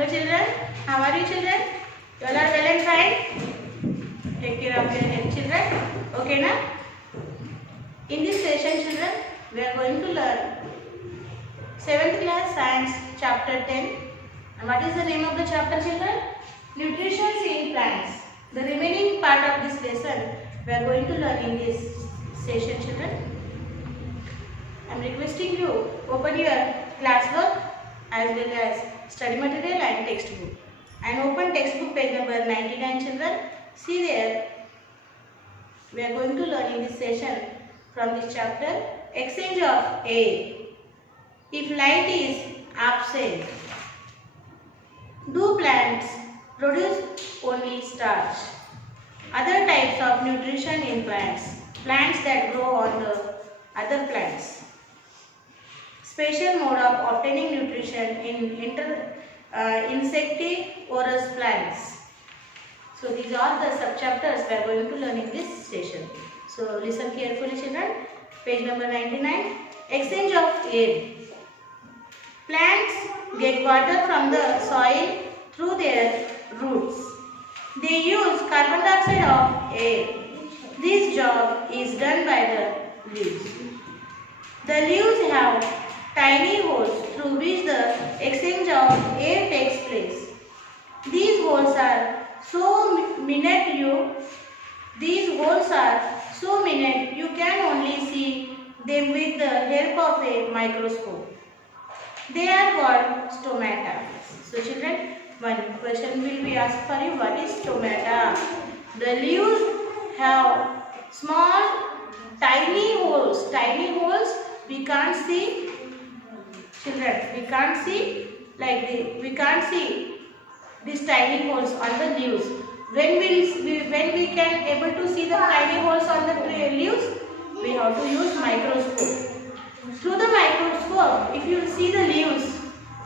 Hello children, how are you children? You all are well and fine? Take care of your health children. Okay na? In this session children, we are going to learn 7th class science chapter 10. And what is the name of the chapter children? Nutrition in plants. The remaining part of this lesson we are going to learn in this session children. I am requesting you open your classwork as well as study material and textbook, and open textbook page number 99 children. See there, we are going to learn in this session from this chapter exchange of air. If light is absent, do plants produce only starch? Other types of nutrition in plants, plants that grow on the other plants. Special mode of obtaining nutrition in insectivorous plants. So these are the subchapters we are going to learn in this session. So listen carefully children. Page number 99. Exchange of air. Plants get water from the soil through their roots. They use carbon dioxide of air. This job is done by the leaves. The leaves have tiny holes through which the exchange of air takes place. These holes are so minute you can only see them with the help of a microscope. They are called stomata. So children, one question will be asked for you. What is stomata? The leaves have small tiny holes. Tiny holes we can't see. Children, we can't see like this. We can't see these tiny holes on the leaves. When we can able to see the tiny holes on the leaves, we have to use microscope. Through the microscope, if you see the leaves,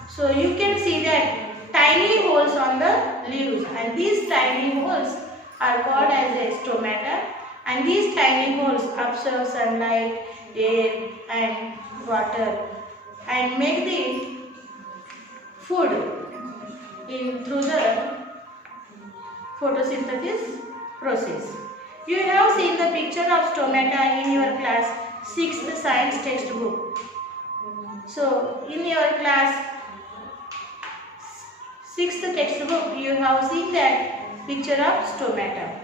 so you can see that tiny holes on the leaves, and these tiny holes are called as a stomata, and these tiny holes absorb sunlight, air and water and make the food through the photosynthesis process. You have seen the picture of stomata in your class 6th science textbook. So in your class 6th textbook you have seen that picture of stomata.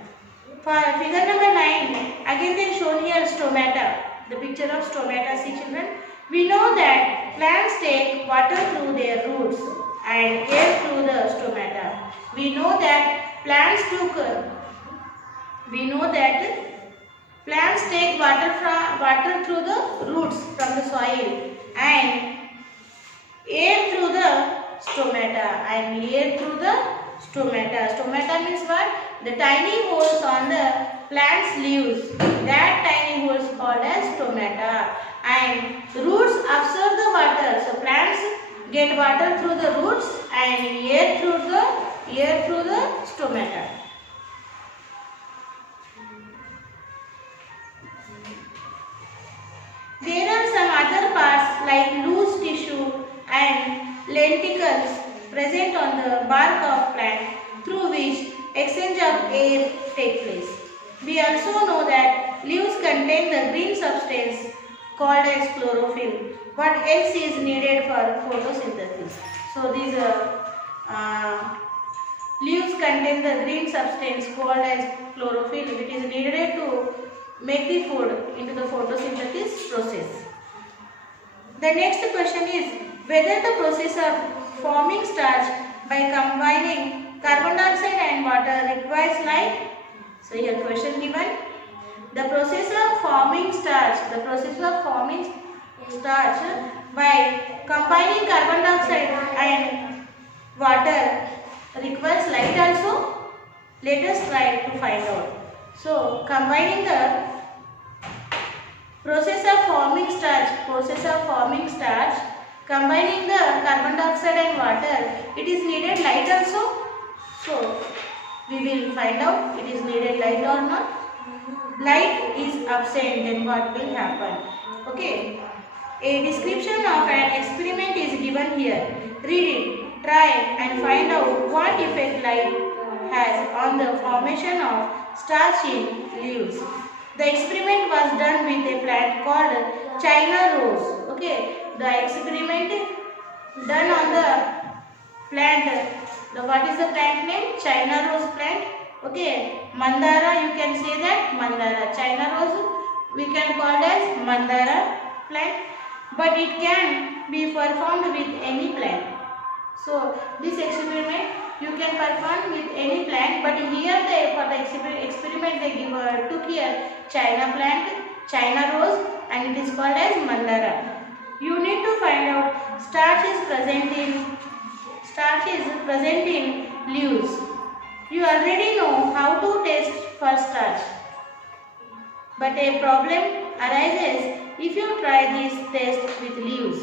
For figure number 9, again they shown here stomata, the picture of stomata. See children, we know that plants take water through their roots and air through the stomata. We know that plants take water through the roots from the soil and air through the stomata. Stomata means what? The tiny holes on the plant's leaves. That tiny holes called as stomata. And roots absorb the water. So plants get water through the roots and air through the stomata. There are some other parts like loose tissue and lenticels present on the bark of plant through which exchange of air take place. We also know that leaves contain the green substance called as chlorophyll. What else is needed for photosynthesis? So these leaves contain the green substance called as chlorophyll, which is needed to make the food into the photosynthesis process. The next question is whether the process of forming starch by combining carbon dioxide and water requires light. So here question given. The process of forming starch by combining carbon dioxide and water requires light also. Let us try to find out. So combining the process of forming starch, combining the carbon dioxide and water, it is needed light also. So we will find out it is needed light or not. Light is absent, then what will happen? Okay. A description of an experiment is given here. Read it. try and find out what effect light has on the formation of starch in leaves. The experiment was done with a plant called China rose. Okay, the experiment done on the plant. What is the plant name? China rose plant. Okay, Mandara, you can say that Mandara. China rose we can call as Mandara plant, but it can be performed with any plant. So this experiment you can perform with any plant, but here for the experiment they took here China plant, China rose, and it is called as Mandara. You need to find out starch is present in leaves. You already know how to test for starch, but a problem arises if you try this test with leaves.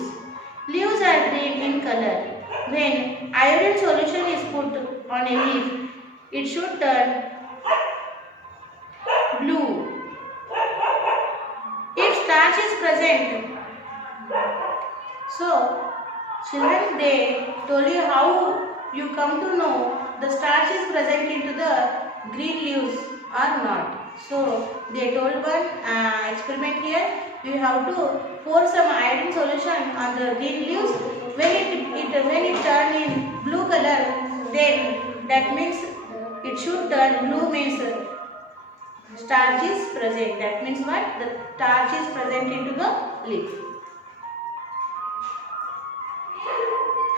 Leaves are green in color. When iodine solution is put on a leaf, it should turn blue. If starch is present, so children, they told you how you come to know the starch is present into the green leaves or not. So they told one experiment here. You have to pour some iodine solution on the green leaves. When it turn in blue color, then that means it should turn blue, means starch is present. That means what? The starch is present into the leaf.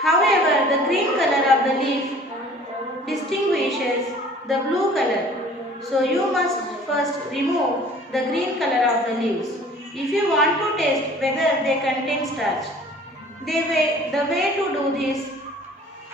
However, the green color of the leaf distinguishes the blue color. So you must first remove the green color of the leaves if you want to test whether they contain starch. The way to do this,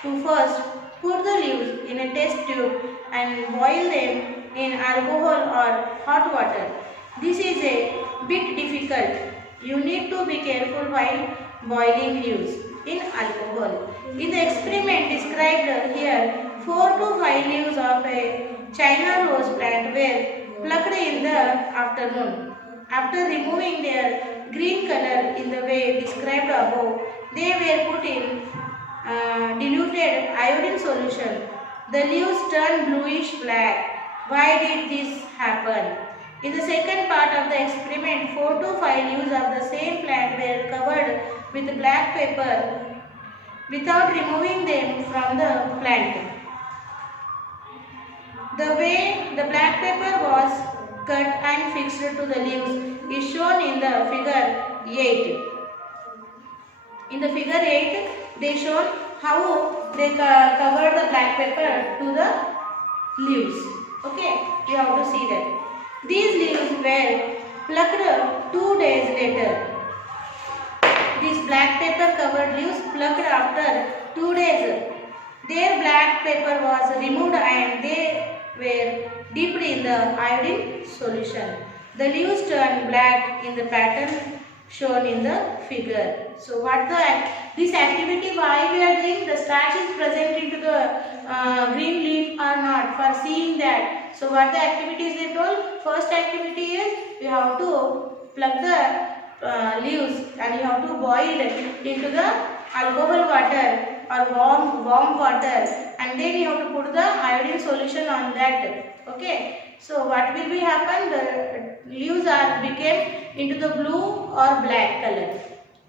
to first put the leaves in a test tube and boil them in alcohol or hot water. This is a bit difficult. You need to be careful while boiling leaves in alcohol. In the experiment described here, 4 to 5 leaves of a China rose plant were plucked in the afternoon. After removing their green color in the way described above, they were put in diluted iodine solution. The leaves turned bluish black. Why did this happen? In the second part of the experiment, 4 to 5 leaves of the same plant were covered with black paper without removing them from the plant. The way the black paper was cut and fixed to the leaves is shown in the figure 8. In the figure 8, they shown how they covered the black paper to the leaves. Okay, you have to see that. These leaves were plucked 2 days later. These black paper covered leaves plucked after 2 days. Their black paper was removed and they were dipped in the iodine solution. The leaves turned black in the pattern shown in the figure. So what this activity, why we are doing? The starch is present into the green leaf or not, for seeing that. So what the activities they told? First activity is you have to pluck the leaves and you have to boil it into the alcohol water or warm water, and then you have to put the iodine solution on that. Okay, so what will be happen? The leaves became into the blue or black color.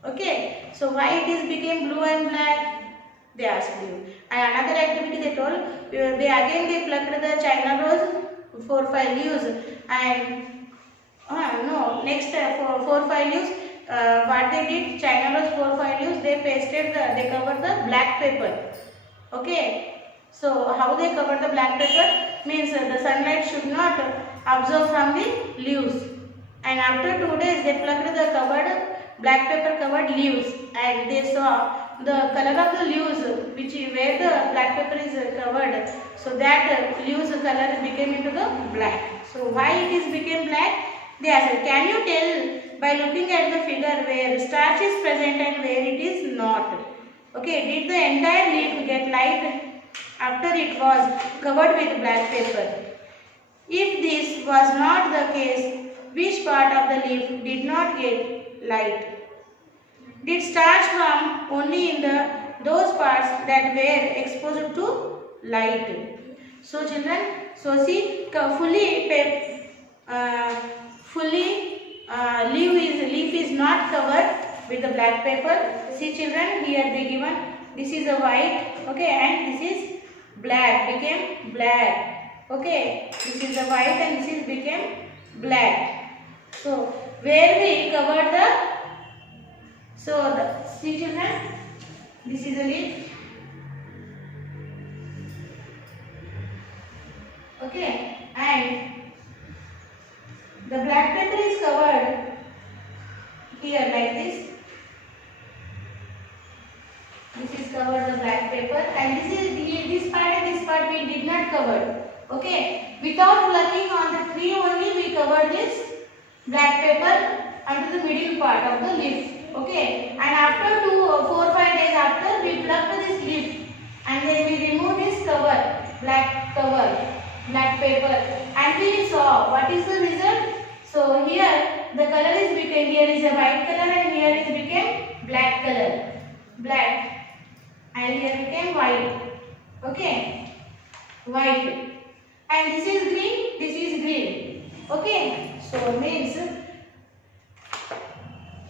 Okay, so why it is became blue and black? They asked you. And another activity they told, they plucked the China rose 4-5 leaves and next 4-5 leaves. What they did, China rose 4-5 leaves, they covered the black paper. Okay, so how they covered the black paper? Means the sunlight should not absorb from the leaves. And after 2 days, they plucked the black paper covered leaves, and they saw the color of the leaves, where the black paper is covered. So that leaves color became into the black. So why it is became black? They asked, can you tell by looking at the figure where starch is present and where it is not? Okay, did the entire leaf get light after it was covered with black paper? If this was not the case, which part of the leaf did not get light? Did starch form only in the those parts that were exposed to light. So children, so see leaf is not covered with the black paper. See children, here they given this is a white, okay, and this is black, became black, okay. This is a white and this is became black. So where we covered see children, this is a leaf, okay, and the black paper is covered here like this. This is covered the black paper, and this part and this part we did not cover. Okay, without plucking on the tree only we covered this black paper under the middle part of the leaf. Okay, and after 4 or 5 days after we plucked this leaf, and then we remove this cover, black paper, and we saw what is the result. So here the color is became, here is a white color and here it became black color, black, and here became white, okay, white, and this is green, okay. So means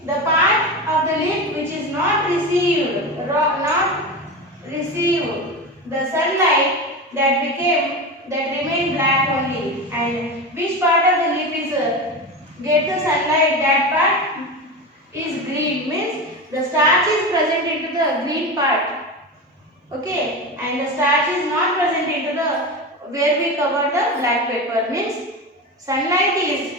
the part of the leaf which is not received the sunlight that remain black only, and which part of the leaf is get the sunlight, that part is green, means the starch is present into the green part, okay, and the starch is not present into the where we cover the black paper, means sunlight is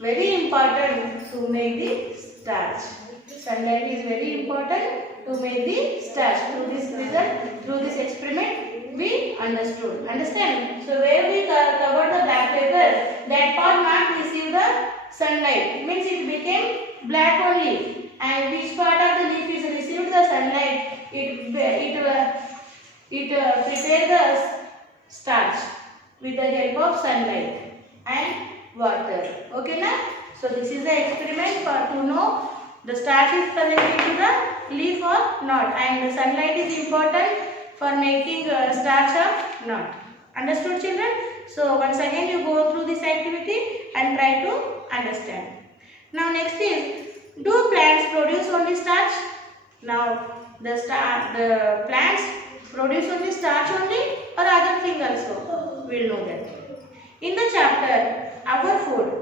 very important to make the starch. Sunlight is very important to make the starch. Through this result, through this experiment, we understood. Understand? So where we cover the black paper, that part not receive the sunlight, means it became black only. And which part of the leaf is received the sunlight, it prepare the starch with the help of sunlight and water. Okay na? So this is the experiment for to know the starch is present into the leaf or not, and the sunlight is important for making starch or not. Understood children? So once again you go through this activity and try to understand. Now next is, do plants produce only starch? Now the plants produce only starch only or other thing also? We will know that. In the chapter Our Food,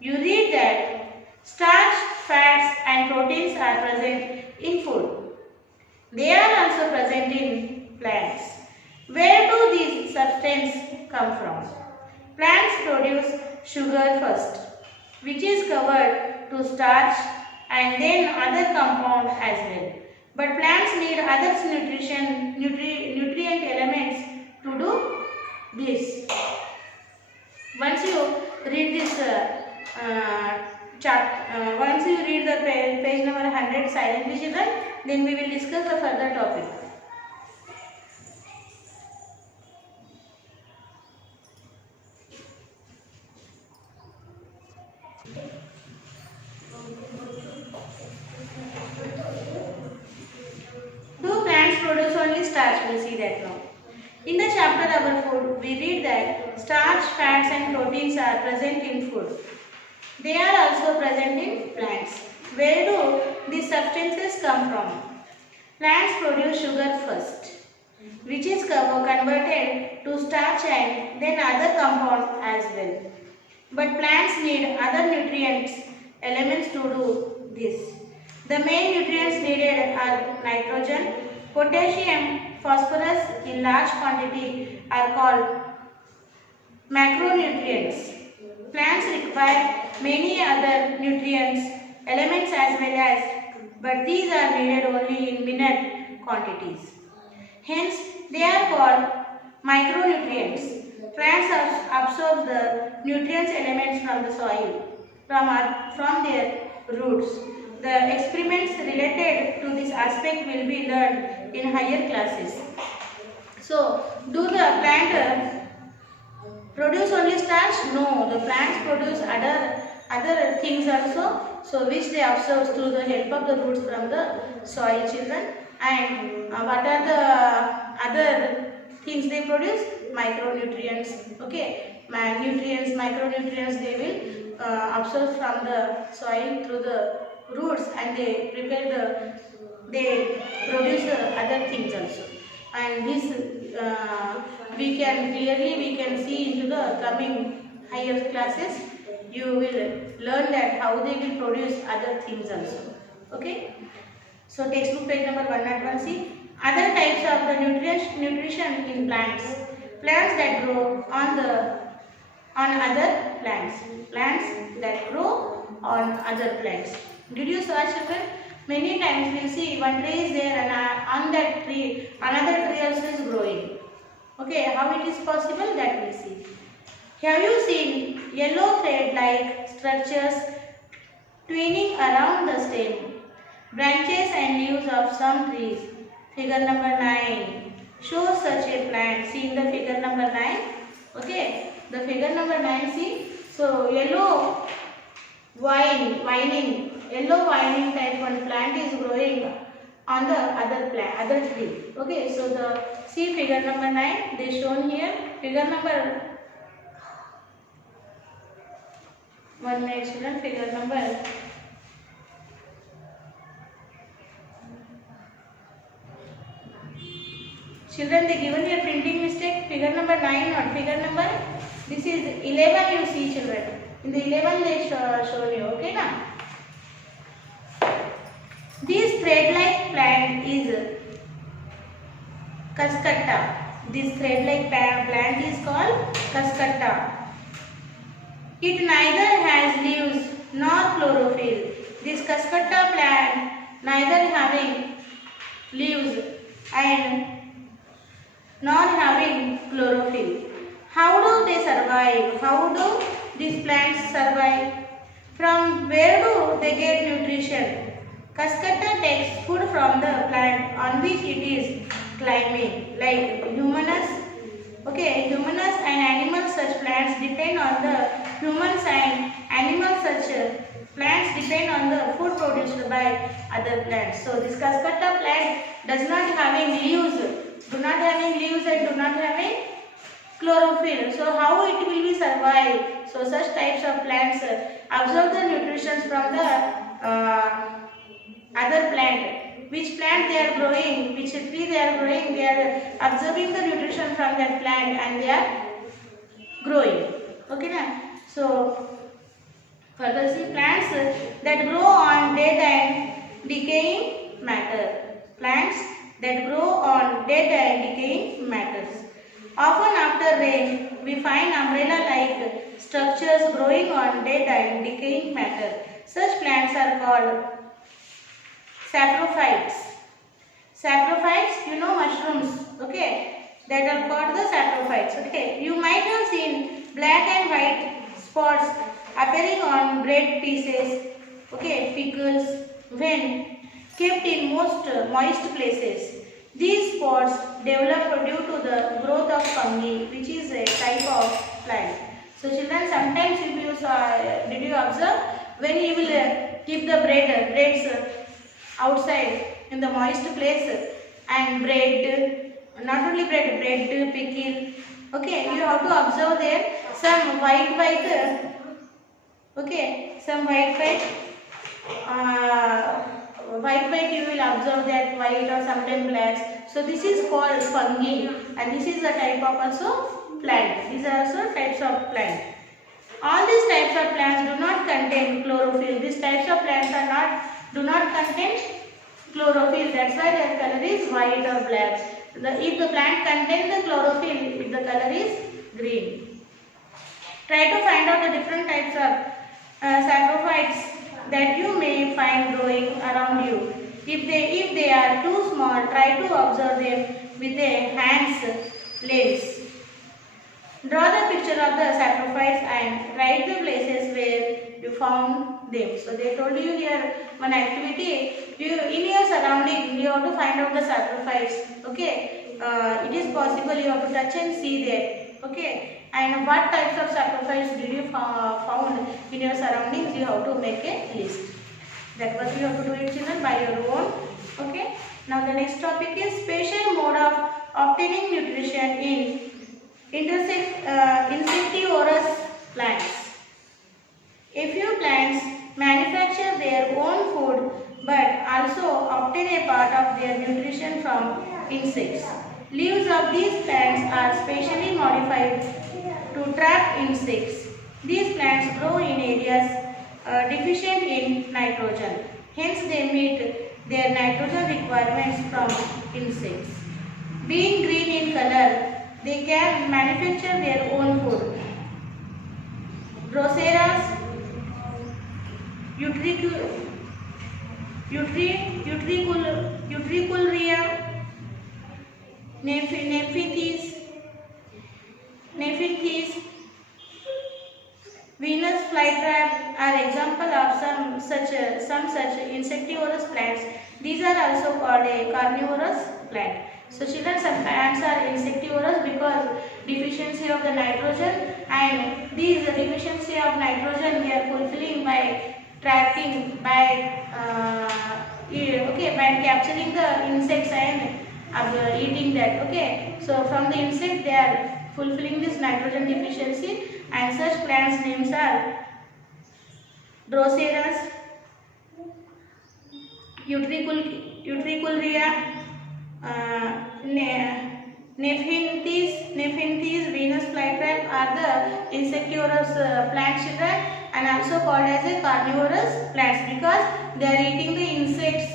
you read that starch, fats and proteins are present in food. They are also present in plants. Where do these substances come from? Plants produce sugar first, which is covered to starch and then other compound as well. But plants need other nutrient elements to do this. Once you read this once you read the page number 100 silently children, then we will discuss the further topic. Do plants produce only starch? We will see that now. In the chapter Our Food, we read that starch, fats and proteins are present in food. They are also present in plants. Where do these substances come from? Plants produce sugar first, which is converted to starch and then other compound as well. But plants need other elements to do this. The main nutrients needed are nitrogen, potassium, phosphorus in large quantity are called macronutrients. Plants require many other elements as well as, but these are needed only in minute quantities. Hence, they are called micronutrients. Plants absorb the nutrients elements from the soil, from their roots. The experiments related to this aspect will be learned in higher classes. So, do the plant produce only starch? No, the plants produce other things also so which they absorb through the help of the roots from the soil, children. And what are the other things they produce? Micronutrients. Okay, nutrients, micronutrients they will absorb from the soil through the roots, and they produce other things also. And this we can see into the coming higher classes. You will learn that how they will produce other things also. Okay. So textbook page number 101. See other types of the nutrition in plants. Plants that grow on other plants. Plants that grow on other plants. Did you search children? Many times we will see one tree is there, and on that tree another tree also is growing. Okay, how it is possible, that we see. Have you seen yellow thread-like structures twining around the stem, branches and leaves of some trees? Figure number 9 shows such a plant. See in the figure number 9. Okay, the figure number 9. See, so yellow yellow vining type one plant is growing on the other tree. Okay, so the see figure number 9 they shown here. Figure number 1 minute children. Figure number children, they given here printing mistake. Figure number 9 or figure number, this is 11 you see children. In the 11 they show you. Okay now. This thread-like plant is Cuscuta. This thread-like plant is called Cuscuta. It neither has leaves nor chlorophyll. This Cuscuta plant neither having leaves and nor having chlorophyll. How do they survive? How do these plants survive? From where do they get nutrition? Cuscuta takes food from the plant on which it is climbing, like humanus. Okay, humanus and animals such plants depend on the humans, and animals such plants depend on the food produced by other plants. So this Cuscuta plant does not having leaves, and do not having chlorophyll. So how it will be survive? So such types of plants absorb the nutrition from the other plant. Which plant they are growing, which tree they are growing, they are absorbing the nutrition from that plant and they are growing. Okay na? So further see plants that grow on dead and decaying matter. Plants that grow on dead and decaying matters. Often after rain, we find umbrella-like structures growing on dead and decaying matter. Such plants are called saprophytes. Saprophytes, you know mushrooms, okay? That are called the saprophytes, okay? You might have seen black and white spots appearing on bread pieces, okay, pickles, when kept in most moist places. These spots develop due to the growth of fungi, which is a type of plant. So children, sometimes if you saw, did you observe, when you will keep the breads outside in the moist place, and bread, not only bread, pickle, okay, you have to observe there some white, okay, some white you will observe that white or sometimes blacks. So this is called fungi, and this is a type of also plant. These are also types of plant. All these types of plants do not contain chlorophyll. These types of plants do not contain chlorophyll. That's why their color is white or black. If the plant contains the chlorophyll, the color is green. Try to find out the different types of saprophytes that you may find growing around you. If they are too small, try to observe them with a hand's lens. Draw the picture of the saprophytes and write the places where you found them. So they told you here one activity. In your surrounding, you have to find out the saprophytes. Okay, it is possible you have to touch and see there. Okay, and what types of saprophytes did you found in your surroundings? You have to make a list. That was you have to do it, children, by your own. Okay. Now the next topic is special mode of obtaining nutrition in insectivorous plants. A few plants manufacture their own food but also obtain a part of their nutrition from insects. Leaves of these plants are specially modified to trap insects. These plants grow in areas deficient in nitrogen. Hence, they meet their nitrogen requirements from insects. Being green in color, they can manufacture their own food. Droseras, Utriculeria, Nepenthes, Venus flytrap are example of some such insectivorous plants. These are also called a carnivorous plant. So children, some plants are insectivorous because deficiency of the nitrogen, and these deficiency of nitrogen they are fulfilling by trapping, by by capturing the insects and eating that. Okay, so from the insect they are fulfilling this nitrogen deficiency, and such plants names are Droseras, Utriculeria, Nepenthes, Venus flytrap are the insectivorous plant, children, and also called as a carnivorous plants because they are eating the insects.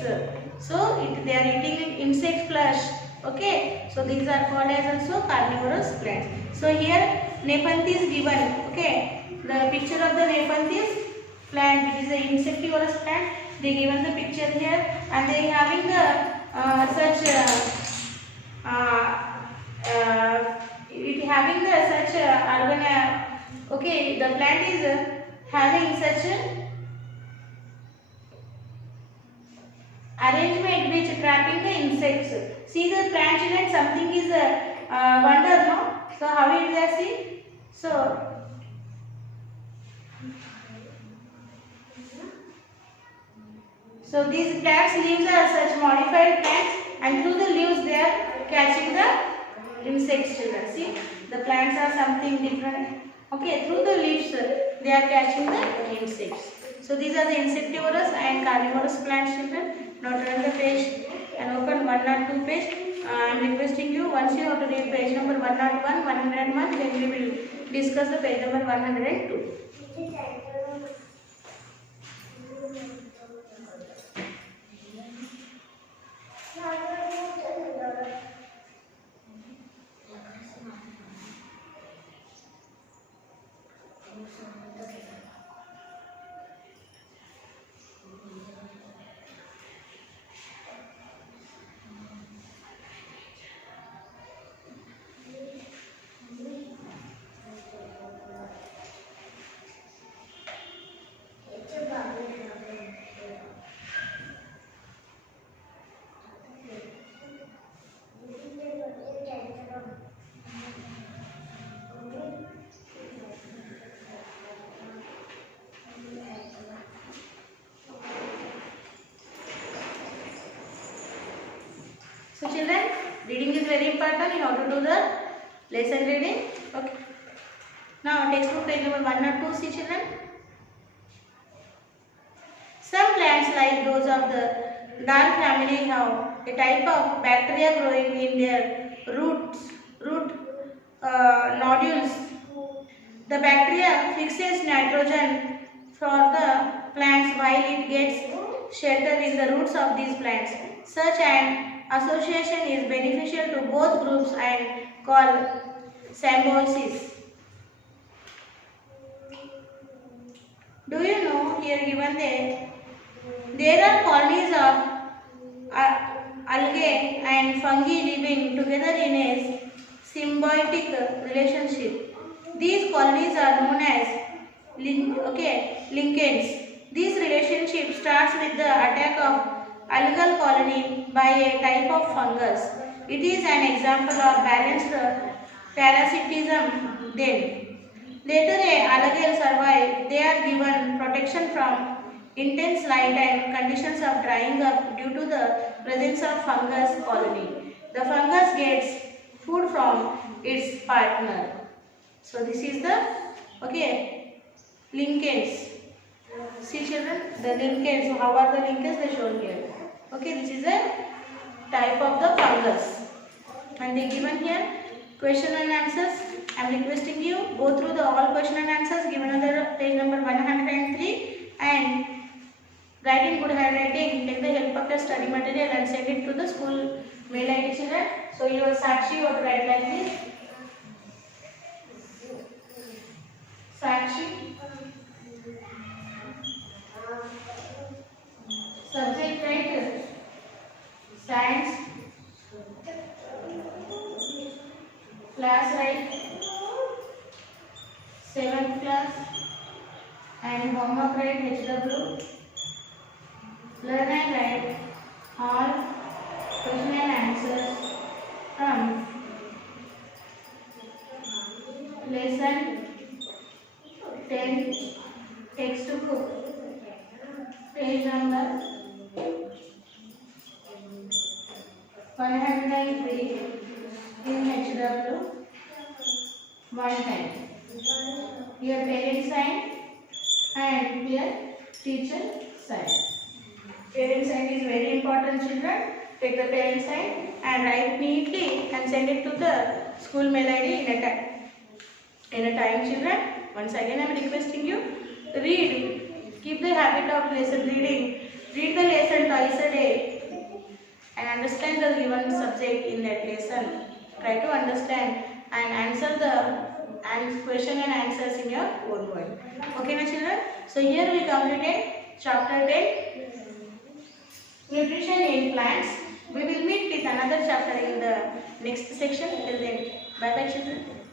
So they are eating insect flesh. Okay, so these are called as also carnivorous plants. So here Nepenthes given. Okay, the picture of the Nepenthes plant, which is an insectivorous plant, they given the picture here, and they having the okay, the plant is having such arrangement which trapping the insects. See the plant, children, something is wonder, no? So how it is see? So these plants leaves are such modified plants, and through the leaves they are catching the insects, children. See, the plants are something different. Okay, through the leaves they are catching the insects. So these are the insectivorous and carnivorous plants, children. Now turn the page and open 102 page. I am requesting you, once you have to read page number 101, 101, then we will discuss the page number 102. So children, reading is very important. You have to do the lesson reading. Okay. Now textbook page number 102, see children. Some plants like those of the Dal family have a type of bacteria growing in their root nodules. The bacteria fixes nitrogen for the plants while it gets shelter in the roots of these plants. Such an association is beneficial to both groups and called symbiosis. Do you know, here given there are colonies of algae and fungi living together in a symbiotic relationship. These colonies are known as lichens. This relationship starts with the attack of algal colony by a type of fungus. It is an example of balanced parasitism then. Later a algae survive. They are given protection from intense light and conditions of drying up due to the presence of fungus colony. The fungus gets food from its partner. So this is the linkage. See children, the linkage. So how are the linkages they shown here? Okay, this is a type of the fungus, and they given here question and answers. I am requesting you go through the all question and answers given on the page number 103 and write in good handwriting. Take the help of your study material and send it to the school mail ID children. So your Sakshi you have to write like this. Sakshi. Subject write science. Class right 7th class and homework right HW. Learn and write all question and answers from lesson 10 textbook page number 103 in HW. One time. Here parent sign and here teacher sign. Parent sign is very important children. Take the parent sign and write neatly and send it to the school mail ID in a time children. Once again I am requesting you read. Keep the habit of lesson reading. Read the lesson twice a day and understand the given subject in that lesson. Try to understand and answer the question and answers in your own word. Okay, my children. So here we completed chapter 10, nutrition in plants. We will meet with another chapter in the next section. Till then, bye bye children.